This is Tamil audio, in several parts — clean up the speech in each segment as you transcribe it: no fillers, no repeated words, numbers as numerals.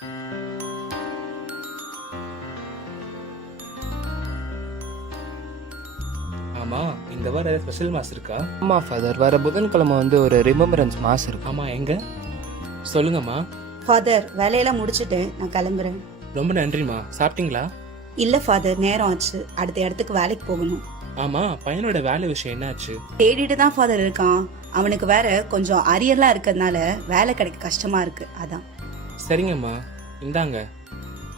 ஆமா, இந்த வாரம் ஏதாவது ஸ்பெஷல் மாஸ் இருக்கா? ஆமாம் ஃபாதர், வர புதன்கிழமை வந்து ஒரு ரிமெம்பரன்ஸ் மாஸ் இருக்கு. ஆமா, எங்க சொல்லுங்கம்மா. ஃபாதர், வேலையெல்லாம் முடிச்சிட்டு நான் கிளம்புறேன். ரொம்ப நன்றிம்மா. சாப்பிட்டீங்களா? இல்ல ஃபாதர், நேரம் ஆச்சு, அடுத்த இடத்துக்கு வேலைக்கு போகணும். ஆமா, பையனோட வேலை விஷயம் என்னாச்சு? தேடிட்டு தான் ஃபாதர் இருக்கான். அவனுக்கு வேற கொஞ்சம் அரியர்லாம் இருக்கிறதுனால வேலை கிடைக்க கஷ்டமா இருக்கு, அதான். சரிங்கம்மா, இந்தாங்க,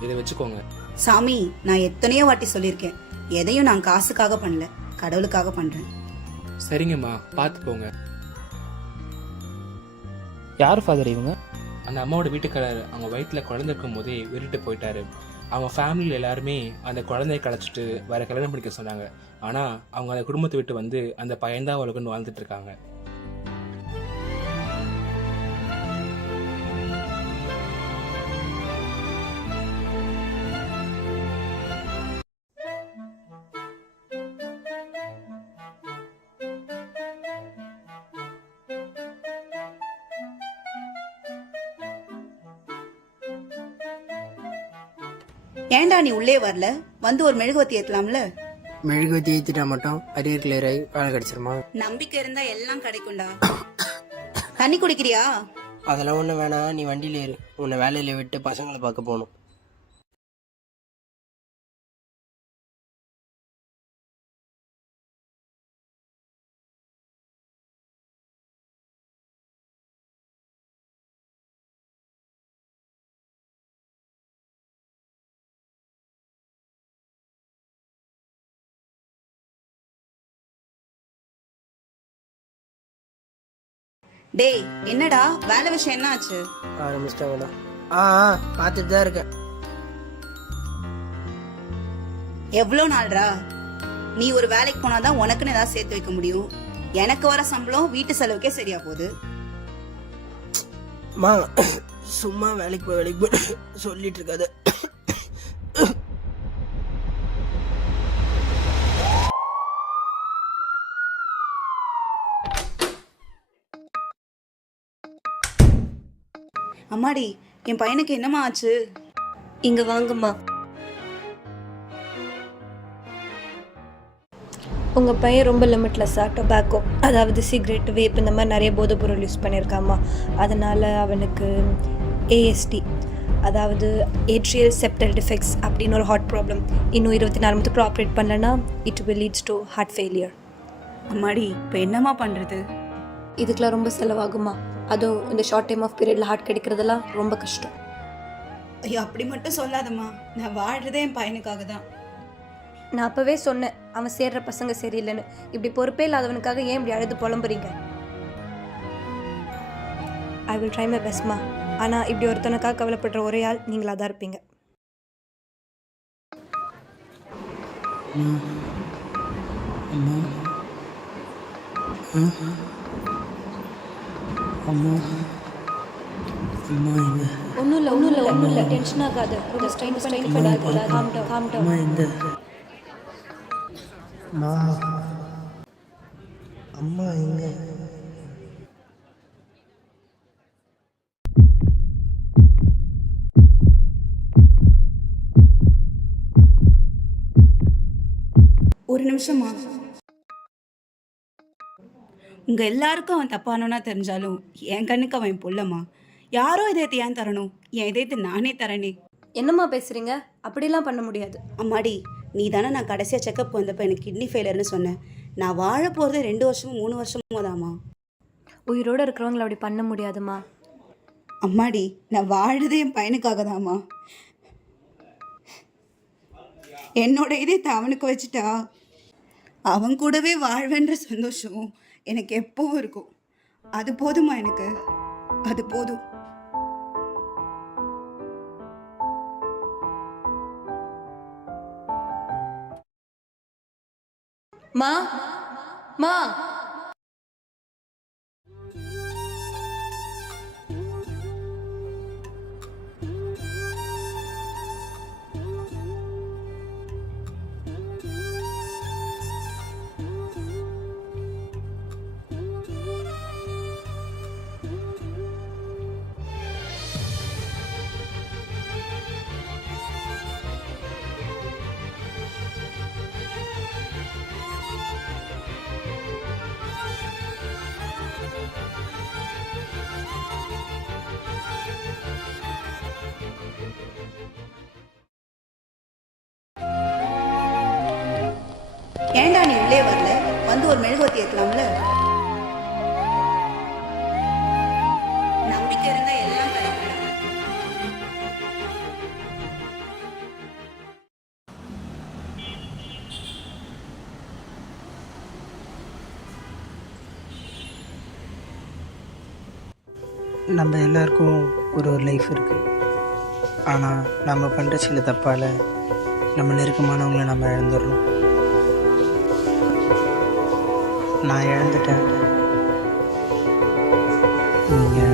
இதை வச்சுக்கோங்க. சாமி, நான் எத்தனையோ வாட்டி சொல்லியிருக்கேன், எதையும் நான் காசுக்காக பண்ணல, கடவுளுக்காக பண்றேன். சரிங்கம்மா, பார்த்து போங்க. யார் ஃபாதர் இவங்க? அந்த அம்மாவோட வீட்டுக்காரர் அவங்க வயிற்றுல குழந்தை இருக்கும் போதே விட்டுட்டு போயிட்டாரு. அவங்க ஃபேமிலியில் எல்லாருமே அந்த குழந்தைய கலைச்சிட்டு வேற கல்யாணம் பண்ணிக்க சொன்னாங்க. ஆனால் அவங்க அந்த குடும்பத்தை விட்டு வந்து அந்த பையன்தான் அவளுக்குன்னு வாழ்ந்துட்டு இருக்காங்க. ஏன்டா நீ உள்ளே வரல? வந்து ஒரு மெழுகுவத்தி ஏத்தலாம்ல? மெழுகுவத்தி ஏற்றிட்டா மட்டும் அரியர் கிளியர் ஆகி வேலை கிடச்சிருமா? நம்பிக்கை இருந்தா எல்லாம் கிடைக்கும்டா. தண்ணி குடிக்கிறியா? அதெல்லாம் ஒன்றும் வேணாம், நீ வண்டியில் ஏறு. உன்னை வேலையில் விட்டு பசங்களை பார்க்க போகணும். டேய், என்னடா வேலை விஷயம் என்ன ஆச்சு? ஆரம்பிச்சிட்டாங்கடா. பார்த்துட்டு தான் இருக்கேன். எவ்வளோ நாள்ரா? நீ ஒரு வேலைக்கு போனாதான் உனக்குன்னு ஏதாவது சேர்த்து வைக்க முடியும். எனக்கு வர சம்பளம் வீட்டு செலவுக்கே சரியா போகுது. மா, சும்மா வேலைக்கு போய் சொல்லிட்டு இருக்காது. அம்மாடி, என் பையனுக்கு என்னமா ஆச்சு? இங்க வாங்கம்மா. உங்கள் பையன் ரொம்ப லிமிட்லெஸ்ஸாக டொபாக்கோ, அதாவது சிகரெட், வேப் இந்த மாதிரி நிறைய போதைப் பொருள் யூஸ் பண்ணியிருக்காம்மா. அதனால் அவனுக்கு ஏஎஸ்டி, அதாவது ஏட்ரியல் செப்டல் டிஃபெக்ட்ஸ் அப்படின்னு ஒரு ஹார்ட் ப்ராப்ளம். இன்னும் 24 மணிக்கு ஆப்ரேட் பண்ணலன்னா it will leads to heart failure. அம்மாடி, இப்போ என்னம்மா பண்ணுறது? இதுக்கெலாம் ரொம்ப செலவாகுமா. அதுவும் இந்த ஷார்ட் டைம் ஆஃப் பீரியடில் ஹார்ட் கிடைக்கிறதெல்லாம் ரொம்ப கஷ்டம். ஐயோ, அப்படி மட்டும் சொல்லாதம்மா. நான் வாழ்றதே என் பையனுக்காக தான். நான் அப்போவே சொன்னேன், அவன் சேர்ற பசங்க சரியில்லைன்னு. இப்படி பொறுப்பே இல்லாதவனுக்காக ஏன் இப்படி அழுது புலம்புறீங்க? ஐ வில் ட்ரை மை பெஸ்ட்மா. ஆனால் இப்படி ஒருத்தனுக்காக கவலைப்படுற ஒரே ஆள் நீங்களாக தான் இருப்பீங்க. ஒன்றும் இல்லை, டென்ஷன் ஆகாது. ரொம்ப ஸ்ட்ரெயின் பண்ணிக்கூடாது. Calm down. அம்மா எங்க? ஒரு நிமிஷமா. உங்க எல்லாருக்கும் அவன் தப்பானோன்னா தெரிஞ்சாலும் என் கண்ணுக்கு அவன் பொல்லம்மா. யாரோ இதயத்தை ஏன் தரணும்? என் இதயத்தை நானே தரனே. என்னம்மா பேசுகிறீங்க? அப்படிலாம் பண்ண முடியாது. அம்மாடி, நீ தானே நான் கடைசியாக செக்கப் வந்தப்போ எனக்கு கிட்னி ஃபெயிலியர்னு சொன்னேன். நான் வாழ போகிறது 2 வருஷமும் 3 வருஷமும் தாம்மா. உயிரோடு இருக்கிறவங்கள அப்படி பண்ண முடியாதுமா. அம்மாடி, நான் வாழறதே என் பையனுக்காக தாம்மா. என்னோட இதயத்தை அவனுக்கு வச்சுட்டா அவன் கூடவே வாழ்வேன்ற சந்தோஷம் எனக்கு எப்பவும் இருக்கும். அது போதுமா எனக்கு? அது போதும். மா மா ஏன்டா நீ உள்ளே வரல? வந்து ஒரு மெழுகுவத்தி ஏற்றலாம்ல? நம்பிக்கை இருந்தா எல்லாம் கிடைக்கும். நம்ம எல்லாருக்கும் ஒரு லைஃப் இருக்குது. ஆனால் நம்ம பண்ணுற சில தப்பால் நம்ம நெருக்கமானவங்களை நம்ம இழந்துடுறோம். நான் இழந்துட்டேன், நீங்கள்